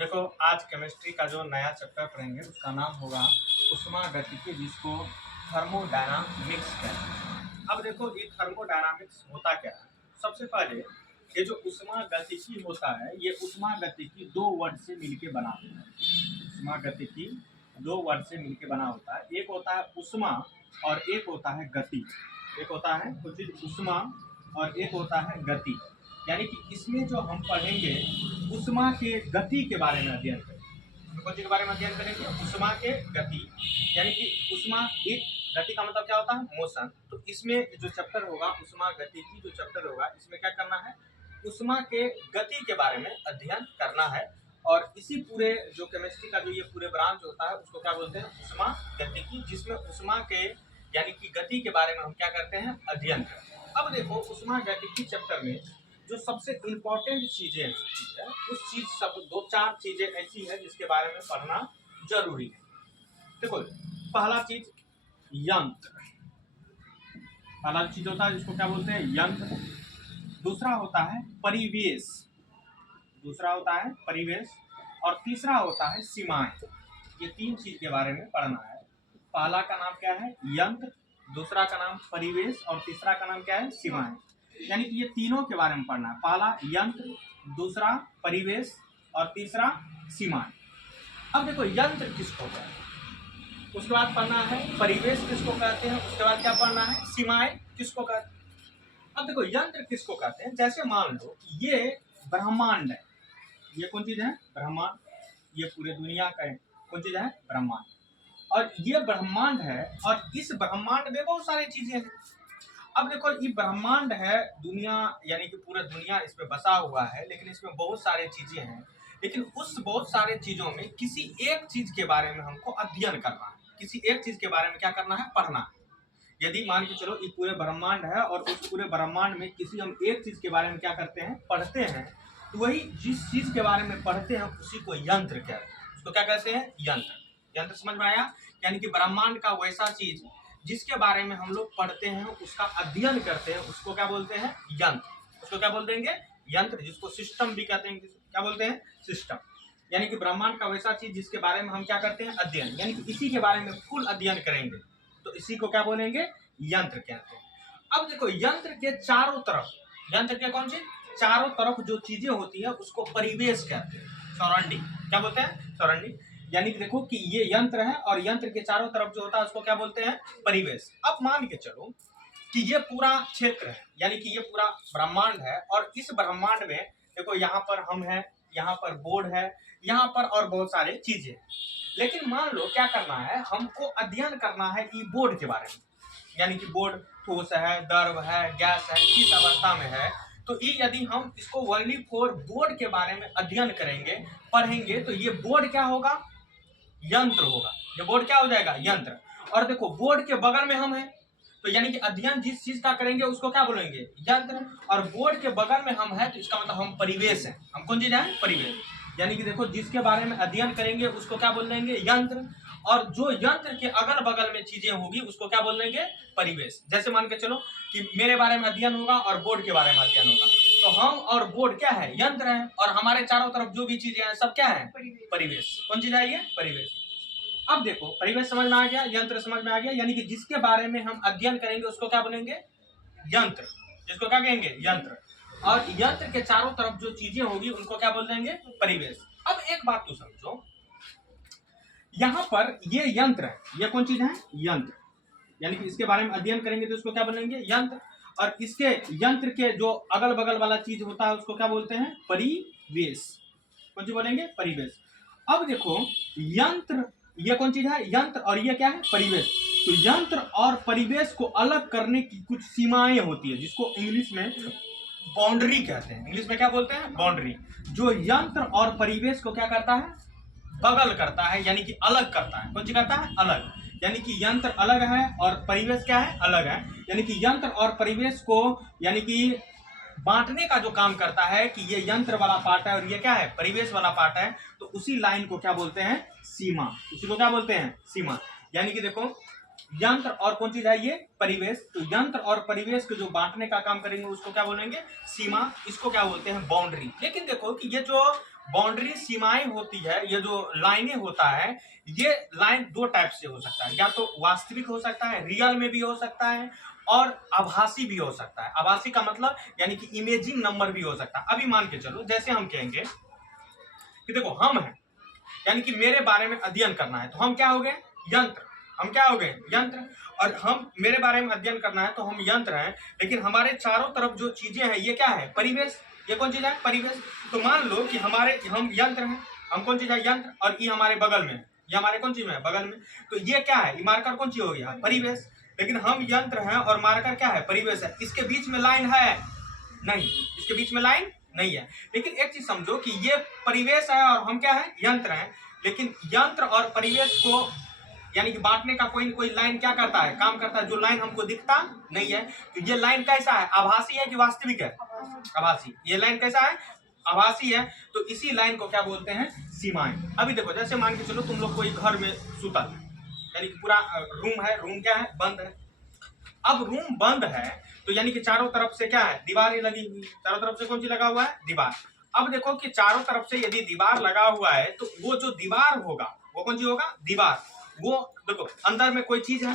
देखो आज केमिस्ट्री का जो नया चैप्टर पढ़ेंगे उसका नाम होगा ऊष्मागतिकी, जिसको थर्मोडायनामिक्स कहते हैं। अब देखो ये थर्मोडायनामिक्स होता क्या है। सबसे पहले ये जो ऊष्मागतिकी होता है, ये ऊष्मागतिकी दो वर्ड से मिलके बना होता है। ऊष्मागतिकी दो वर्ड से मिलके बना होता है। एक होता है ऊष्मा और एक होता है गति। एक होता है कुछ ऊष्मा और एक होता है गति। यानी कि इसमें जो हम पढ़ेंगे ऊष्मा के गति के बारे में अध्ययन करेंगे। कौन सी के बारे में अध्ययन करेंगे? ऊष्मा के गति। यानी कि ऊष्मा एक गति का मतलब क्या होता है? मोशन। तो इसमें जो चैप्टर होगा ऊष्मा गति की जो चैप्टर होगा, इसमें क्या करना है? ऊष्मा के गति के बारे में अध्ययन करना है। और इसी पूरे जो केमिस्ट्री का जो ये पूरे ब्रांच होता है उसको क्या बोलते हैं? ऊष्मा गतिकी, जिसमें ऊष्मा के यानी कि गति के बारे में हम क्या करते हैं? अध्ययन करते हैं। अब देखो ऊष्मा गतिकी चैप्टर में जो सबसे इम्पोर्टेंट चीजें होती है उस चीज सब दो चार चीजें ऐसी है जिसके बारे में पढ़ना जरूरी है। देखो पहला चीज यंत्र। पहला चीज होता है जिसको क्या बोलते हैं? यंत्र। दूसरा होता है परिवेश। दूसरा होता है परिवेश और तीसरा होता है सीमाएं। ये तीन चीज के बारे में पढ़ना है। पहला का नाम क्या है? यंत्र। दूसरा का नाम परिवेश और तीसरा का नाम क्या है? सीमाएं। यानी कि ये तीनों के बारे में पढ़ना है। पहला यंत्र, दूसरा परिवेश और तीसरा सीमाएं। अब देखो यंत्र किसको कहते हैं, उसके बाद पढ़ना है परिवेश किसको कहते हैं, उसके बाद क्या पढ़ना है? सीमाएं किसको कहते हैं। अब देखो यंत्र किसको कहते हैं, जैसे मान लो ये ब्रह्मांड है। ये कौन चीज है? ब्रह्मांड। ये पूरे दुनिया का कौन चीज है? ब्रह्मांड। और ये ब्रह्मांड है और इस ब्रह्मांड में बहुत सारी चीजें हैं। अब देखो ये ब्रह्मांड है, दुनिया यानी कि पूरा दुनिया इसमें बसा हुआ है, लेकिन इसमें बहुत सारी चीजें हैं। लेकिन उस बहुत सारे चीजों में किसी एक चीज के बारे में हमको अध्ययन करना है। किसी एक चीज के बारे में क्या करना है? पढ़ना है। यदि मान के चलो ये पूरे ब्रह्मांड है और उस पूरे ब्रह्मांड में किसी हम एक चीज के बारे में क्या करते हैं? पढ़ते हैं। तो वही जिस चीज के बारे में पढ़ते हैं उसी को यंत्र कहते हैं। उसको क्या कहते हैं? यंत्र। यंत्र समझ में आया? यानी कि ब्रह्मांड का वैसा चीज जिसके बारे में हम लोग पढ़ते हैं, उसका अध्ययन करते हैं, उसको क्या बोलते हैं? यंत्र। उसको क्या बोल देंगे? यंत्र। जिसको सिस्टम भी कहते हैं। क्या बोलते हैं? सिस्टम। यानी कि ब्रह्मांड का वैसा चीज जिसके बारे में हम क्या करते हैं? अध्ययन। यानी कि इसी के बारे में फुल अध्ययन करेंगे तो इसी को क्या बोलेंगे? यंत्र कहते हैं। अब देखो यंत्र के चारों तरफ, यंत्र के कौन सी चारों तरफ जो चीजें होती है उसको परिवेश कहते हैं। सराउंडिंग क्या बोलते हैं? सराउंडिंग। यानी कि देखो कि ये यंत्र है और यंत्र के चारों तरफ जो होता है उसको क्या बोलते हैं? परिवेश। अब मान के चलो कि ये पूरा क्षेत्र है, यानी कि ये पूरा ब्रह्मांड है और इस ब्रह्मांड में देखो यहाँ पर हम हैं, यहाँ पर बोर्ड है, यहाँ पर और बहुत सारे चीजें। लेकिन मान लो क्या करना है, हमको अध्ययन करना है ई बोर्ड के बारे में। यानी कि बोर्ड ठोस है, द्रव है, गैस है, किस अवस्था में है। तो यदि हम इसको ओनली फॉर बोर्ड के बारे में अध्ययन करेंगे, पढ़ेंगे, तो ये बोर्ड क्या होगा? यंत्र होगा। ये बोर्ड क्या हो जाएगा? यंत्र। और देखो बोर्ड के बगल में हम हैं, तो यानी कि अध्ययन जिस चीज का करेंगे उसको क्या बोलेंगे? यंत्र। और बोर्ड के बगल में हम हैं तो इसका मतलब हम परिवेश हैं। हम कौन चीज है? परिवेश। यानी कि देखो जिसके बारे में अध्ययन करेंगे उसको क्या बोल देंगे? यंत्र। और जो यंत्र के अगल बगल में चीजें होगी उसको क्या बोल देंगे? परिवेश। जैसे मान के चलो कि मेरे बारे में अध्ययन होगा और बोर्ड के बारे में अध्ययन होगा, तो हम और बोर्ड क्या है? यंत्र है। और हमारे चारों तरफ जो भी चीजें हैं सब क्या है? परिवेश। कौन चीज है? ये परिवेश। अब देखो परिवेश समझ में आ गया, यंत्र समझ में आ गया। यानी कि जिसके बारे में हम अध्ययन करेंगे उसको क्या बोलेंगे? यंत्र। जिसको क्या कहेंगे? यंत्र। और यंत्र के चारों तरफ जो चीजें होगी उनको क्या बोल देंगे? परिवेश। अब एक बात तो समझो, यहाँ पर ये यंत्र है, ये कौन चीज है? यंत्र। यानी कि इसके बारे में अध्ययन करेंगे तो उसको क्या बोलेंगे? यंत्र। और इसके यंत्र के जो अगल बगल वाला चीज होता है उसको क्या बोलते हैं? परिवेश। कौन चीज बोलेंगे? परिवेश। अब देखो यंत्र, ये कौन चीज है? यंत्र। और ये क्या है? परिवेश। तो यंत्र और परिवेश को अलग करने की कुछ सीमाएं होती है जिसको इंग्लिश में बाउंड्री कहते हैं। इंग्लिश में क्या बोलते हैं? बाउंड्री। जो यंत्र और परिवेश को क्या करता है? बगल करता है, यानी कि अलग करता है। कौन सी करता है? अलग। यानी कि यंत्र अलग है और परिवेश क्या है? अलग है। यानी कि यंत्र और परिवेश को यानी कि बांटने का जो काम करता है कि ये यंत्र वाला पार्ट है और ये क्या है? परिवेश वाला पार्ट है। तो उसी लाइन को क्या बोलते हैं? सीमा। उसी को क्या बोलते हैं? सीमा। यानी कि देखो यंत्र और कौन चीज है? ये परिवेश। तो यंत्र और परिवेश को जो बांटने का काम करेंगे उसको क्या बोलेंगे? सीमा। इसको क्या बोलते हैं? बाउंड्री। लेकिन देखो कि ये जो बाउंड्री सीमाएं होती है, ये जो लाइनें होता है, ये लाइन दो टाइप से हो सकता है, या तो वास्तविक हो सकता है, रियल में भी हो सकता है, और आभासी भी हो सकता है। आभासी का मतलब यानी कि इमेजिंग नंबर भी हो सकता है। अभी मान के चलो, जैसे हम कहेंगे कि देखो हम हैं, यानी कि मेरे बारे में अध्ययन करना है, तो हम क्या हो गए? यंत्र। हम क्या हो गए? यंत्र। और हम मेरे बारे में अध्ययन करना है तो हम यंत्र हैं, लेकिन हमारे चारों तरफ जो चीजें हैं ये क्या है? परिवेश। ये कौन चीज है? परिवेश। तो मान लो कि हम यंत्र हैं, हम कौन चीज है? यंत्र। और ये हमारे बगल में है, ये हमारे कौन चीज में है? बगल में। तो ये क्या है? ये मार्कर कौन चीज हो गया? परिवेश। लेकिन हम यंत्र हैं और मार्कर क्या है? परिवेश है। इसके बीच में लाइन है? नहीं, इसके बीच में लाइन नहीं है। लेकिन एक चीज समझो कि ये परिवेश है और हम क्या है? यंत्र हैं। लेकिन यंत्र और परिवेश को यानी कि बांटने का कोई न कोई लाइन क्या करता है? काम करता है, जो लाइन हमको दिखता नहीं है। तो ये लाइन कैसा है? आभासी है कि वास्तविक है? आभासी। ये लाइन कैसा है? आभासी है। तो इसी लाइन को क्या बोलते हैं? सीमाएं। अभी देखो, जैसे मान के चलो तुम लोग कोई घर में सुतल, यानी कि पूरा रूम है, रूम क्या है? बंद है। अब रूम बंद है तो यानी कि चारों तरफ से क्या है? दीवार ही लगी हुई। चारों तरफ से कौन सी लगा हुआ है? दीवार। अब देखो कि चारों तरफ से यदि दीवार लगा हुआ है तो वो जो दीवार होगा वो कौन सी होगा? दीवार। वो देखो अंदर में कोई चीज है,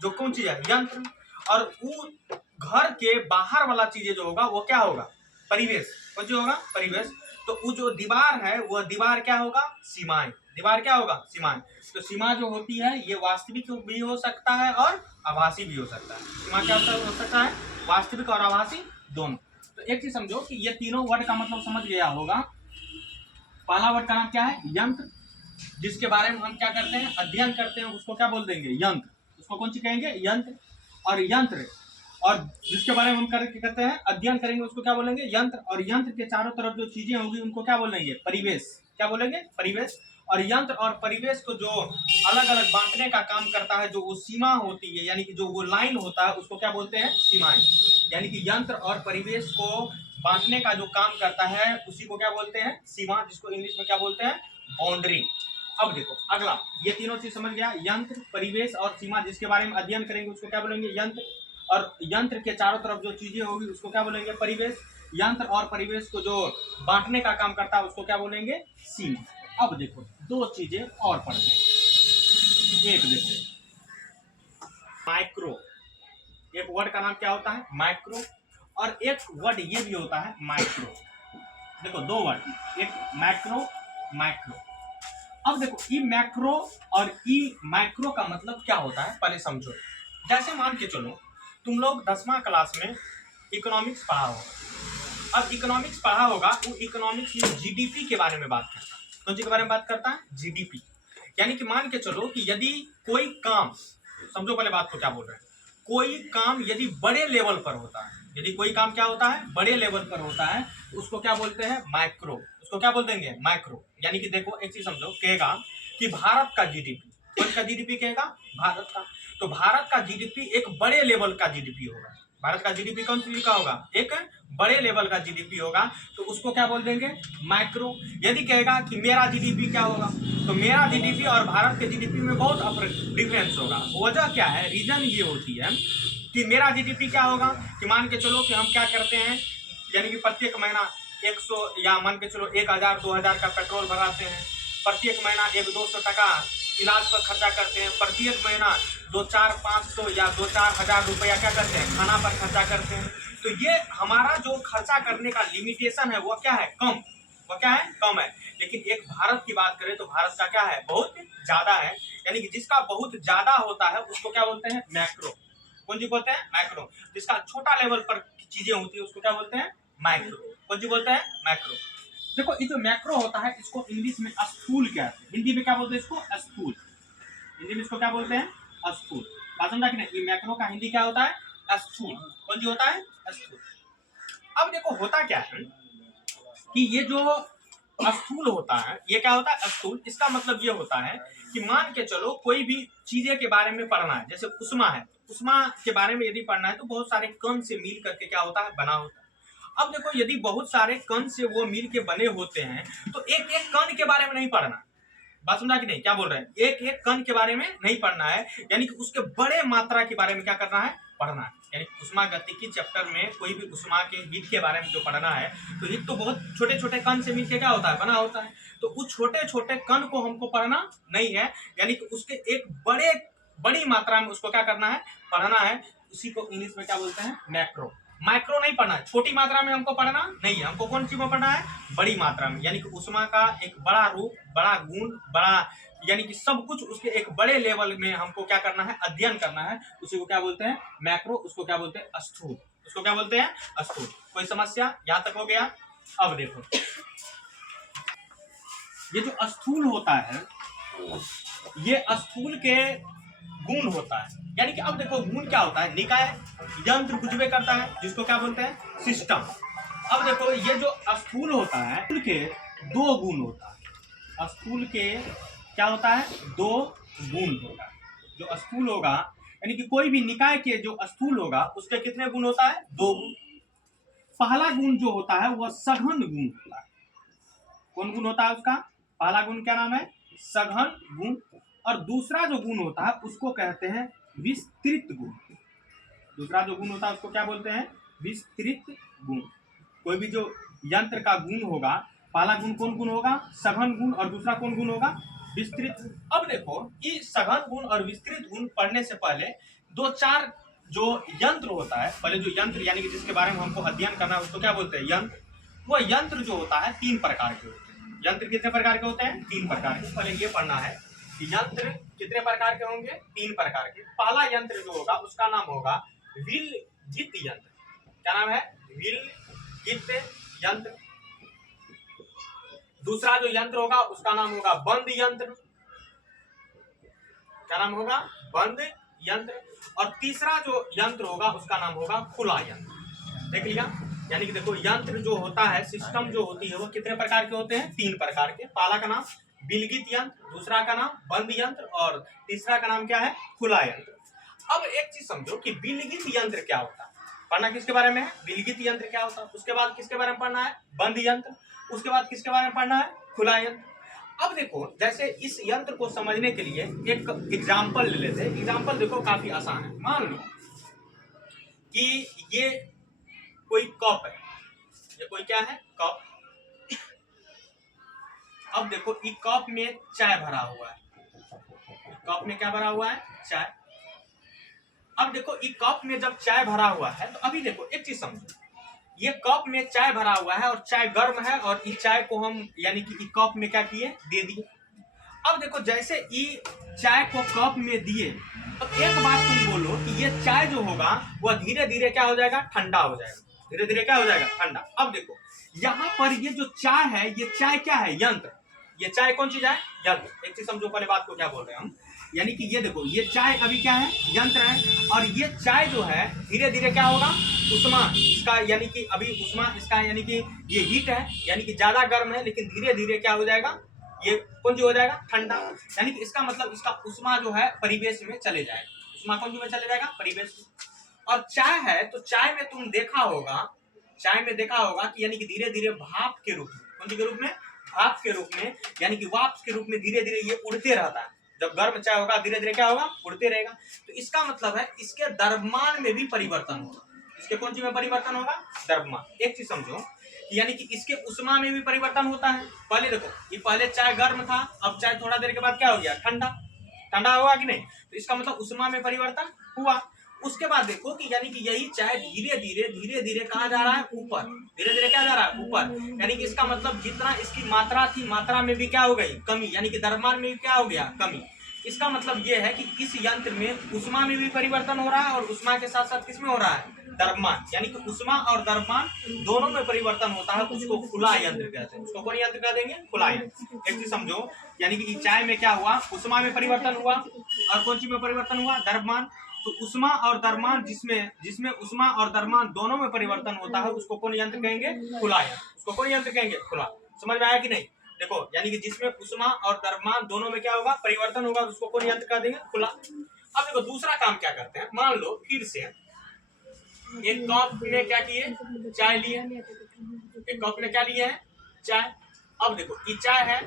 जो कौन चीज है? यंत्र। और वो घर के बाहर वाला चीजें जो होगा वो क्या होगा? परिवेश। कौन सी होगा? परिवेश। तो वो जो दीवार है वो दीवार क्या होगा? सीमाएं। दीवार क्या होगा? सीमाएं। तो सीमा जो होती है ये वास्तविक भी हो सकता है और आभासी भी हो सकता है। सीमा क्या हो सकता है? वास्तविक और आभासी दोनों। तो एक चीज समझो कि ये तीनों वर्ड का मतलब समझ गया होगा। पहला वर्ड का नाम क्या है? यंत्र। जिसके बारे में हम क्या करते हैं? अध्ययन करते हैं, उसको क्या बोल देंगे? यंत्र। उसको कौन सी कहेंगे? यंत्र। और यंत्र, और जिसके बारे में हम करते हैं अध्ययन करेंगे उसको क्या बोलेंगे? यंत्र। और यंत्र के चारों तरफ जो चीजें होगी उनको क्या बोलेंगे? परिवेश। क्या बोलेंगे? परिवेश। और यंत्र और परिवेश को जो अलग अलग बांटने का काम करता है, जो वो सीमा होती है, यानी कि जो वो लाइन होता है, उसको क्या बोलते हैं? सीमाएं। यानी कि यंत्र और परिवेश को बांटने का जो काम करता है उसी को क्या बोलते हैं? सीमा, जिसको इंग्लिश में क्या बोलते हैं? बाउंड्री। अब देखो अगला, ये तीनों चीज समझ गया, यंत्र, परिवेश और सीमा। जिसके बारे में अध्ययन करेंगे उसको क्या बोलेंगे? यंत्र। और यंत्र के चारों तरफ जो चीजें होगी उसको क्या बोलेंगे? परिवेश। यंत्र और परिवेश को जो बांटने का काम करता है उसको क्या बोलेंगे? सीमा। अब देखो दो चीजें और पढ़ते हैं। एक देखो माइक्रो, एक वर्ड का नाम क्या होता है? माइक्रो। और एक वर्ड ये भी होता है माइक्रो। देखो दो वर्ड, एक मैक्रो, माइक्रो। अब देखो ई मैक्रो और ई माइक्रो का मतलब क्या होता है पहले समझो। जैसे मान के चलो तुम लोग 10वां क्लास में इकोनॉमिक्स पढ़ा होगा। अब इकोनॉमिक्स पढ़ा होगा, वो इकोनॉमिक्स में जीडीपी के बारे में बात करता है। कौन सी के बारे में बात करता है? जीडीपी। यानी कि मान के चलो कि यदि कोई काम, समझो पहले बात को क्या बोल रहे हैं, कोई काम यदि बड़े लेवल पर होता है, यदि कोई काम क्या होता है? बड़े लेवल पर होता है, तो उसको क्या बोलते हैं? माइक्रो। उसको क्या बोल देंगे? माइक्रो। यानी कि देखो एक चीज समझो, कहेगा कि भारत का जीडीपी, कौन का जीडीपी कहेगा? भारत का। तो भारत का जीडीपी एक बड़े लेवल का जीडीपी होगा। भारत का जीडीपी कौन सी का होगा? एक बड़े लेवल का जीडीपी होगा, तो उसको क्या बोल देंगे? माइक्रो। यदि कहेगा कि मेरा जीडीपी क्या होगा, तो मेरा जीडीपी और भारत के जीडीपी में बहुत डिफरेंस होगा। वजह क्या है? रीजन ये होती है कि मेरा जीडीपी क्या होगा कि मान के चलो कि हम क्या करते हैं, यानी कि प्रत्येक महीना 100 या मान के चलो 1000 2000 का पेट्रोल भराते हैं, प्रत्येक महीना 100-200 टका इलाज पर खर्चा करते हैं, प्रत्येक महीना 2-4-500 या 2-4 हजार रुपया क्या करते हैं? खाना पर खर्चा करते हैं। तो ये हमारा जो खर्चा करने का लिमिटेशन है वो क्या है? कम। वो क्या है? कम है। लेकिन एक भारत की बात करें तो भारत का क्या है? बहुत ज्यादा है। यानी कि जिसका बहुत ज्यादा होता है उसको क्या बोलते हैं? मैक्रो। कौन जी बोलते हैं? मैक्रो। जिसका छोटा लेवल पर चीजें होती है उसको क्या बोलते हैं? माइक्रो। कौन जी बोलते हैं? मैक्रो। देखो ये जो मैक्रो होता है इसको इंग्लिश में स्थूल कहते हैं, हिंदी में क्या बोलते हैं? इसको स्थूल। हिंदी में इसको क्या बोलते हैं? स्थूल। बात समझा कि नहीं? ये मैक्रो का हिंदी क्या होता है? स्थूल। कौन जी होता है? स्थूल। अब देखो होता क्या है कि ये जो स्थूल होता है, ये क्या होता है? स्थूल। इसका मतलब ये होता है कि मान के चलो कोई भी चीजें के बारे में पढ़ना है, जैसे उष्मा है, उष्मा के बारे में यदि पढ़ना है तो बहुत सारे कण से मिल करके क्या होता है? बना होता है। अब देखो यदि बहुत सारे कण से वो मिल के बने होते हैं तो एक एक कण के बारे में नहीं पढ़ना। बात समझा कि नहीं? क्या बोल रहे हैं? एक एक कण के बारे में नहीं पढ़ना है, यानी कि उसके बड़े मात्रा के बारे में क्या करना है? पढ़ना है, यानी ऊष्मागतिकी चैप्टर में कोई भी ऊष्मा के हित के बारे में जो पढ़ना है, तो हित तो बहुत छोटे छोटे कण से मिलकर क्या होता है, बना होता है। तो उस छोटे छोटे कण को हमको पढ़ना नहीं है, यानी कि उसके एक बड़ी मात्रा में उसको क्या करना है, पढ़ना है। उसी को इंग्लिश में क्या बोलते हैं, मैक्रो। माइक्रो नहीं पढ़ना है, छोटी मात्रा में हमको पढ़ना नहीं है, हमको कौन सी में पढ़ना है, बड़ी मात्रा में। यानी कि ऊष्मा का एक बड़ा रूप, बड़ा गुण, बड़ा यानी कि सब कुछ उसके एक बड़े लेवल में हमको क्या करना है, अध्ययन करना है। उसी को क्या बोलते हैं, मैक्रो। उसको क्या बोलते हैं, स्थूल। उसको क्या बोलते हैं, स्थूल। कोई समस्या यहाँ तक हो गया। अब देखो ये जो स्थूल होता है, ये स्थूल के गुण होता है। यानी कि अब देखो गुण क्या होता है, निकाय यंत्र कुछ करता है, जिसको क्या बोलते हैं, सिस्टम। अब देखो ये जो स्थूल होता है, स्थूल के दो गुण होता है। स्थूल के क्या होता है, दो गुण होता है। जो स्थूल होगा, यानी कि कोई भी निकाय के जो स्थूल होगा उसके कितने गुण होता है, दो गुण। पहला गुण जो होता है वह सघन गुण होता है। कौन गुण होता है उसका, पहला गुण क्या नाम है, सघन गुण। और दूसरा जो गुण होता है उसको कहते हैं विस्तृत गुण। दूसरा जो गुण होता है उसको क्या बोलते हैं, विस्तृत गुण। कोई भी जो यंत्र का गुण होगा, पहला गुण कौन गुण होगा, सघन गुण, और दूसरा कौन गुण होगा, विस्तृत। अब देखो कि सघन गुण और विस्तृत गुण पढ़ने से पहले दो चार जो यंत्र होता है, पहले जो यंत्र यानी कि जिसके बारे में हमको अध्ययन करना है उसको क्या बोलते हैं, यंत्र। वो यंत्र जो होता है तीन प्रकार के होते हैं। यंत्र कितने प्रकार के होते हैं, तीन प्रकार के। पहले ये पढ़ना है कि यंत्र कितने प्रकार के होंगे, तीन प्रकार के। पहला यंत्र जो होगा उसका नाम होगा विलगित यंत्र। क्या नाम है, विलगित यंत्र। दूसरा जो यंत्र होगा उसका नाम होगा बंद यंत्र। क्या नाम होगा, बंद यंत्र। और तीसरा जो यंत्र होगा उसका नाम होगा खुला यंत्र। देख लिया, यानी कि देखो यंत्र जो होता है, सिस्टम जो होती है वो कितने प्रकार के होते हैं, तीन प्रकार के। पहला का नाम विलगित यंत्र, दूसरा का नाम बंद यंत्र, और तीसरा का नाम क्या है, खुला यंत्र। अब एक चीज समझो कि विलगित यंत्र क्या होता है, पढ़ना किसके बारे में है, विलगित यंत्र क्या होता है। उसके बाद किसके बारे में पढ़ना है, बंद यंत्र। उसके बाद किसके बारे में पढ़ना है, खुला यंत्र। अब देखो जैसे इस यंत्र को समझने के लिए एक एग्जाम्पल ले लेते हैं। एग्जाम्पल देखो काफी आसान है। मान लो कि ये कोई कप है, ये कोई क्या है, कप। अब देखो इस कप में चाय भरा हुआ है, कप में क्या भरा हुआ है, चाय। अब देखो इस कप में जब चाय भरा हुआ है, तो अभी देखो एक चीज समझो, ये कप में चाय भरा हुआ है और चाय गर्म है, और इस चाय को हम यानी कि इस कप में क्या किए, दे दिए। अब देखो जैसे ये चाय को कप में दिए, तो एक बात तुम बोलो कि ये चाय जो होगा वह धीरे धीरे क्या हो जाएगा, ठंडा हो जाएगा। धीरे धीरे क्या हो जाएगा, ठंडा। अब देखो यहाँ पर ये जो चाय है, ये चाय क्या है, यंत्र। ये चाय कौन चीज है, यंत्र। एक चीज समझो पहले बात को क्या बोल रहे हैं हम, यानी कि ये देखो ये चाय अभी क्या है, यंत्र है। और ये चाय जो है धीरे धीरे क्या होगा, उष्मा इसका, यानी कि अभी उष्मा इसका, यानी कि ये हीट है, यानी कि ज्यादा गर्म है, लेकिन धीरे धीरे क्या हो जाएगा, ये कौन सी हो जाएगा, ठंडा। यानी कि इसका मतलब इसका उष्मा जो है परिवेश में चले जाएगा। उष्मा कौन सी में चले जाएगा, परिवेश में। और चाय है, तो चाय में तुम देखा होगा, चाय में देखा होगा कि यानी कि धीरे धीरे भाप के रूप में, कौन सी के रूप में, भाप के रूप में, यानी कि वाष्प के रूप में धीरे धीरे ये उड़ते रहता है। जब गर्म चाय होगा धीरे धीरे क्या होगा, उड़ते रहेगा। तो इसका मतलब है इसके द्रव्यमान में भी परिवर्तन होगा। इसके कौन सी में परिवर्तन होगा, द्रव्यमान। एक चीज समझो, यानी कि इसके उष्मा में भी परिवर्तन होता है। पहले देखो ये पहले चाय गर्म था, अब चाय थोड़ा देर के बाद क्या हो गया, ठंडा। ठंडा हुआ कि नहीं, तो इसका मतलब उष्मा में परिवर्तन हुआ। उसके बाद देखो कि यानी कि यही चाय धीरे धीरे कहाँ जा रहा है, ऊपर। धीरे धीरे क्या जा रहा है, ऊपर। यानी कि इसका मतलब जितना इसकी मात्रा थी, मात्रा में भी क्या हो गई, कमी। यानी कि द्रव्यमान में भी क्या हो गया, कमी। इसका मतलब यह है कि इस यंत्र में उष्मा में भी परिवर्तन हो रहा है, और उष्मा के साथ साथ किसमें हो रहा है, द्रव्यमान। यानी कि उष्मा और द्रव्यमान दोनों में परिवर्तन होता है, उसको खुला यंत्र कहते हैं। उसको कौन यंत्र कह देंगे, खुला यंत्र। एक चीज समझो, यानी कि चाय में क्या हुआ, उष्मा में परिवर्तन हुआ, और कौन सी में परिवर्तन हुआ, द्रव्यमान। तो उष्मा और द्रव्यमान जिसमें उष्मा और द्रव्यमान दोनों में परिवर्तन होता है, उसको कौन यंत्र कहेंगे, खुला यंत्र। उसको कौन यंत्र कहेंगे, खुला। समझ में आया कि नहीं, देखो यानी कि जिसमें उष्मा और द्रव्यमान दोनों में क्या होगा, परिवर्तन होगा, उसको कौन यंत्र कह देंगे, खुला। अब देखो दूसरा काम क्या करते हैं, मान लो फिर से एक कप में क्या किए, चाय लिए। एक कप में क्या लिए हैं, चाय। अब देखो ये चाय है,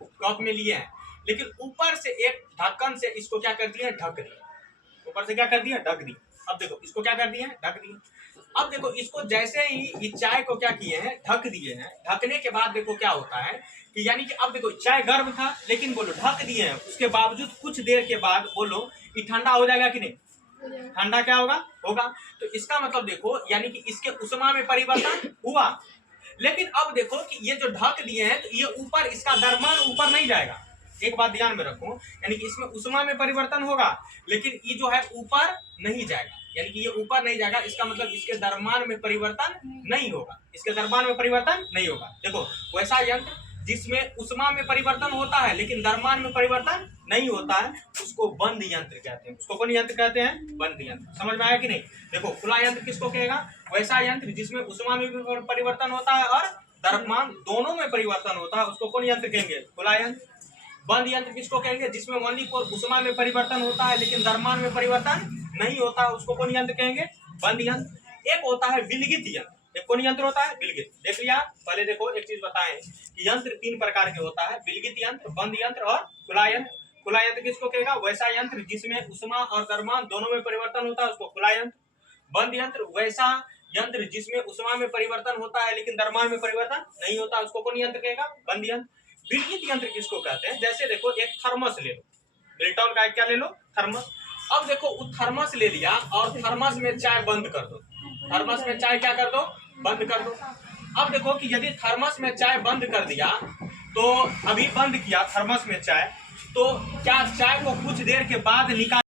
कप में लिए हैं, लेकिन ऊपर से एक ढक्कन से इसको क्या कर दिया, ढक दिया। ऊपर से क्या कर दिया, ढक दी। अब देखो इसको क्या कर दिए हैं, ढक दिए। अब देखो इसको जैसे ही इस चाय को क्या किए हैं, ढक दिए हैं। ढकने के बाद देखो क्या होता है कि यानी कि अब देखो चाय गर्म था, लेकिन बोलो ढक दिए हैं, उसके बावजूद कुछ देर के बाद बोलो ये ठंडा हो जाएगा कि नहीं, ठंडा क्या होगा, होगा। तो इसका मतलब देखो यानी कि इसके उष्मा में परिवर्तन हुआ। लेकिन अब देखो कि ये जो ढक दिए हैं तो ये ऊपर, इसका द्रव्यमान ऊपर नहीं जाएगा। एक बात ध्यान में रखो, यानी कि इसमें उष्मा में परिवर्तन होगा, लेकिन ये जो है ऊपर नहीं जाएगा, यानी कि ये ऊपर नहीं जाएगा। इसका मतलब इसके द्रव्यमान में परिवर्तन नहीं होगा, इसके द्रव्यमान में परिवर्तन नहीं होगा। देखो वैसा यंत्र जिसमें उष्मा में परिवर्तन होता है लेकिन द्रव्यमान में परिवर्तन नहीं होता है, उसको बंद यंत्र कहते हैं। उसको कौन यंत्र कहते हैं, बंद यंत्र। समझ में आया कि नहीं। देखो खुला यंत्र किसको कहेगा, वैसा यंत्र जिसमें उष्मा में भी परिवर्तन होता है और द्रव्यमान दोनों में परिवर्तन होता है, उसको कौन यंत्र कहेंगे, खुला यंत्र। बंद यंत्र किसको कहेंगे, जिसमें ओनली फॉर उष्मा में परिवर्तन होता है लेकिन द्रव्यमान में परिवर्तन नहीं होता, उसको कौन यंत्र कहेंगे, बंद यंत्र। एक होता है विलगित यंत्र। एक कौन यंत्र होता है, विलगित। देख लिया। पहले देखो एक चीज बताएं कि यंत्र 3 प्रकार के होता है, विलगित यंत्र, बंद यंत्र और खुला यंत्र। खुला यंत्र किसको कहेगा, वैसा यंत्र जिसमें उष्मा और द्रव्यमान दोनों में परिवर्तन होता है, उसको खुला यंत्र। बंद यंत्र वैसा यंत्र जिसमें उष्मा में परिवर्तन होता है लेकिन द्रव्यमान में परिवर्तन नहीं होता, उसको कौन यंत्र कहेगा, बंद यंत्र। विलगित यंत्र किसको कहते हैं, जैसे देखो एक थर्मस ले लो, मिल्टन का क्या ले लो, थर्मस। अब देखो वो थर्मस ले लिया और थर्मस में चाय बंद कर दो, थर्मस में चाय क्या कर दो, बंद कर दो। अब देखो कि यदि थर्मस में चाय बंद कर दिया, तो अभी बंद किया थर्मस में चाय, तो क्या चाय को कुछ देर के बाद निकाल